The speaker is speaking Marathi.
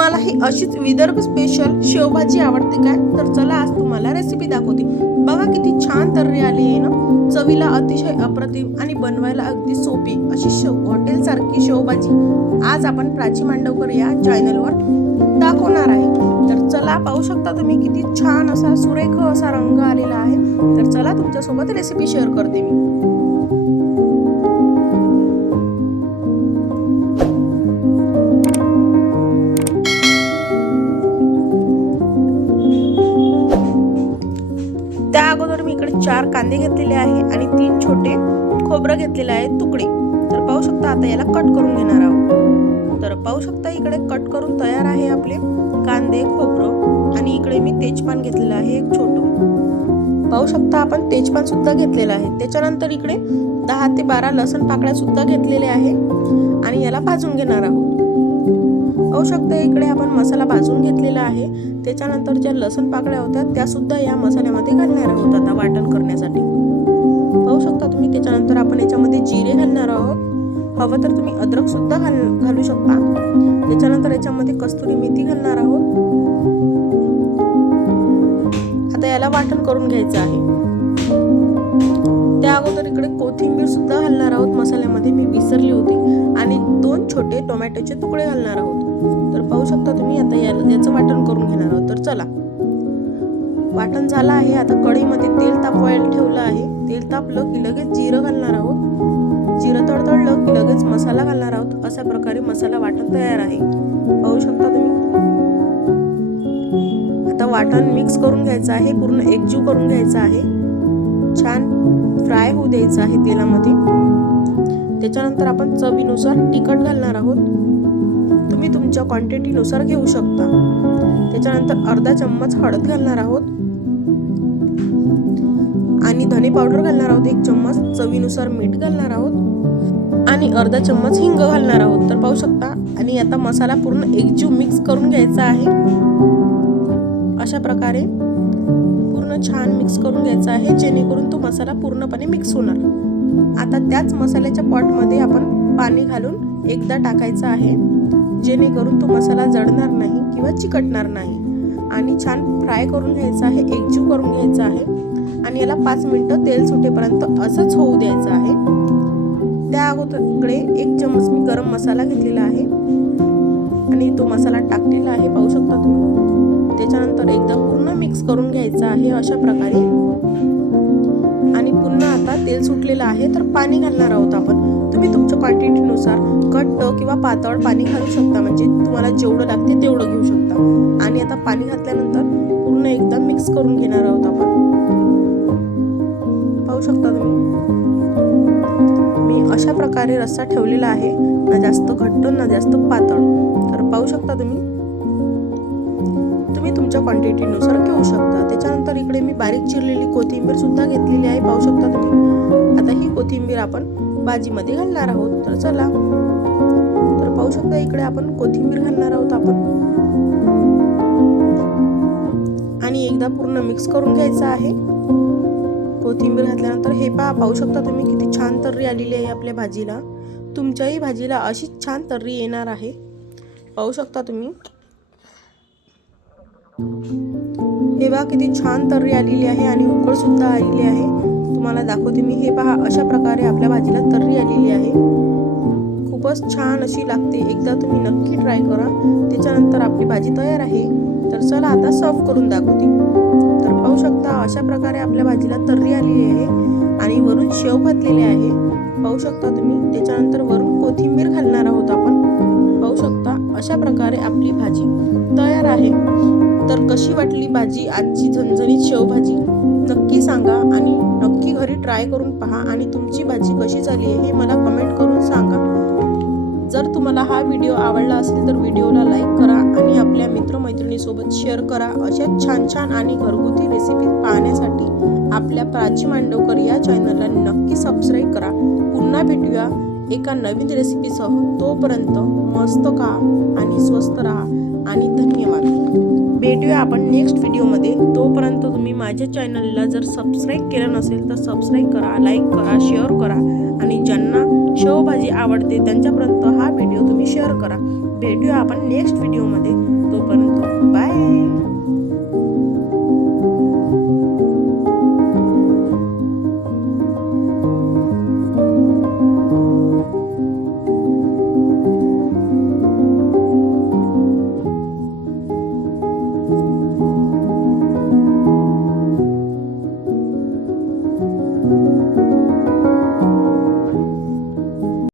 तुम्हाला ही अशीच विदर्भ स्पेशल शेवभाजी आवडते काय? तर चला आज तुम्हाला रेसिपी दाखवते। बघा किती छान तर्री आली आहे ना, चवीला अतिशय अप्रतिम आणि बनवायला अगदी सोपी अशी हॉटेल सारखी शेवभाजी आज आपण प्राची मांडवकर या चॅनलवर दाखवणार आहे। तर चला पाहू शकता तुम्ही किती छान असा सुरेख असा रंग आलेला आहे। तर चला तुमच्या सोबत रेसिपी शेअर करते मी। त्या अगोदर मी इकडे 4 कांदे घेतलेले आहे आणि 3 छोटे खोबरं घेतलेले आहे तुकडे। तर पाहू शकता आता याला कट करून घेणार आहोत। तर पाहू शकता इकडे कट करून तयार आहे आपले कांदे खोबरं आणि इकडे मी तेजपान घेतलेलं आहे एक छोटं। पाहू शकता आपण तेजपान सुद्धा घेतलेलं आहे। त्याच्यानंतर इकडे 10 ते 12 लसूण पाकळ्या सुद्धा घेतलेले आहे आणि याला भाजून घेणार आहोत। पाहू शकता इकडे आपण मसाला भाजून घेतलेला आहे। त्याच्यानंतर ज्या लसूण पाकळ्या होत्या त्या सुद्धा या मसाल्यामध्ये घालणार आहोत आता वाटण करण्यासाठी। पाहू शकता तुम्ही त्याच्यानंतर आपण याच्यामध्ये जिरे घालणार आहोत। हवं तर तुम्ही अद्रक सुद्धा घालू शकता। त्याच्यानंतर याच्यामध्ये कस्तुरी मेथी घालणार आहोत। आता याला वाटण करून घ्यायचं आहे। त्या अगोदर इकडे कोथिंबीर सुद्धा घालणार आहोत मसाल्यामध्ये, मी विसरली होती, आणि 2 छोटे टोमॅटोचे तुकडे घालणार आहोत। तर पाहू शकता तुम्ही आता याचं वाटण करून घेणार आहोत। तर चला वाटण झालं आहे। आता कढईमध्ये तेल तापवायला ठेवलं आहे। तेल तापलं की लगेच जिरं घालणार आहोत। जिरं तडतडलं की लगेच मसाला घालणार आहोत। अशा प्रकारे मसाला वाटण तयार आहे। पाहू शकता तुम्ही आता वाटण मिक्स करून घ्यायचं आहे, पूर्ण एकजीव करून घ्यायचं आहे, छान फ्राय होऊ द्यायचं आहे तेलामध्ये। त्याच्यानंतर आपण चवीनुसार तिखट घालणार आहोत, तुम्ही तुमच्या क्वांटिटीनुसार घेऊ शकता। त्याच्यानंतर अर्धा चम्मच हळद घालणार आहोत आणि धने पावडर घालणार आहोत 1 चम्मच, चवीनुसार मीठ घालणार आहोत आणि अर्धा चम्मच हिंग घालणार आहोत। तर पाहू शकता आणि आता मसाला पूर्ण एकजीव मिक्स करून घ्यायचा आहे। अशा प्रकारे पूर्ण छान मिक्स करून घ्यायचा आहे, जेणेकरून तो मसाला पूर्णपणे मिक्स होणार। आता त्याच मसाल्याच्या पॉटमध्ये आपण पाणी घालून एकदा टाकायचं आहे, जेणेकरून तो मसाला जळणार नाही किंवा चिकटणार नाही, आणि छान फ्राय करून घ्यायचा आहे, एकजीव करून घ्यायचा आहे आणि याला 5 मिनिटं तेल सुटेपर्यंत असंच होऊ द्यायचं आहे। त्या अगोदर 1 चम्मच मी गरम मसाला घेतलेला आहे आणि तो मसाला टाकलेला आहे, पाहू शकता तुम्ही। त्याच्यानंतर एकदा पूर्ण मिक्स करून घ्यायचं आहे अशा प्रकारे, आणि पुन्हा आता तेल सुटलेलं आहे तर पाणी घालणार आहोत आपण। तुम्ही तुमच्या क्वांटिटीनुसार घट्ट किंवा पातळ पाणी घालू शकता, म्हणजे तुम्हाला जेवढं लागते तेवढं घेऊ शकता। आणि आता पाणी घातल्यानंतर पूर्ण एकदा मिक्स करून घेणार आहोत आपण। पाहू शकता तुम्ही मी अशा प्रकारे रस्सा ठेवलेला आहे, ना जास्त घट्ट ना जास्त पातळ। तर पाहू शकता तुम्ही तुमच्या क्वांटिटीनुसार घेऊ शकता। त्याच्यानंतर इकडे मी बारीक चिरलेली कोथिंबीर सुद्धा घेतलेली आहे, पाहू शकता तुम्ही। आता ही कोथिंबीर आपण भाजीमध्ये घालणार आहोत। तर चला, तर पाहू शकता इकडे आपण कोथिंबीर घालणार आहोत आपण, आणि एकदा पूर्ण मिक्स करून घ्यायचं आहे। कोथिंबीर घातल्यानंतर हे पहा, पाहू शकता तुम्ही किती छान तर्री आलेली आहे आपल्या भाजीला। तुमच्याही भाजीला अशीच छान तर्री येणार आहे, पाहू शकता तुम्ही। हे पहा किती छान तर्री आलेली आहे आणि उकळ सुद्धा आलेली आहे, तुम्हाला दाखवते मी। हे पहा अशा प्रकारे आपल्या भाजीला तर्री आलेली आहे, खूपच छान अशी लागते, एकदा तुम्ही नक्की ट्राय करा। त्याच्यानंतर आपली भाजी तयार आहे। तर चला आता सर्व करून दाखवते। तर पाहू शकता अशा प्रकारे आपल्या भाजीला तर्री आलेली आहे आणि वरून शेव घातलेले आहे, पाहू शकता तुम्ही। त्याच्यानंतर वरून कोथिंबीर घालणार आहोत आपण, पाहू शकता। अशा प्रकारे आपली भाजी तयार आहे। तर कशी वाटली भाजी, आजची झणझणीत शेवभाजी, नक्की सांगा आणि नक्की घरी ट्राय करून पहा, आणि तुमची भाजी कशी झाली आहे हे मला कमेंट करून सांगा। जर तुम्हाला हा व्हिडिओ आवडला असेल तर व्हिडिओला लाईक करा आणि आपल्या मित्रमैत्रिणीसोबत शेअर करा। अशा छान छान आणि घरगुती रेसिपी पाहण्यासाठी आपल्या प्राची मांडवकर या चॅनलला नक्की सबस्क्राईब करा। पुन्हा भेटूया एका नवीन रेसिपीसह, तोपर्यंत मस्त खा आणि स्वस्त राहा, आणि धन्यवाद। भेटूया आपण नेक्स्ट व्हिडिओमध्ये। तोपर्यंत तुम्ही माझ्या चॅनलला जर सबस्क्राईब केलं नसेल तर सबस्क्राईब करा, लाईक करा, शेअर करा, आणि ज्यांना शेवभाजी आवडते त्यांच्यापर्यंत हा व्हिडिओ तुम्ही तुम्ही शेअर करा. भेटूया आपण नेक्स्ट व्हिडिओमध्ये.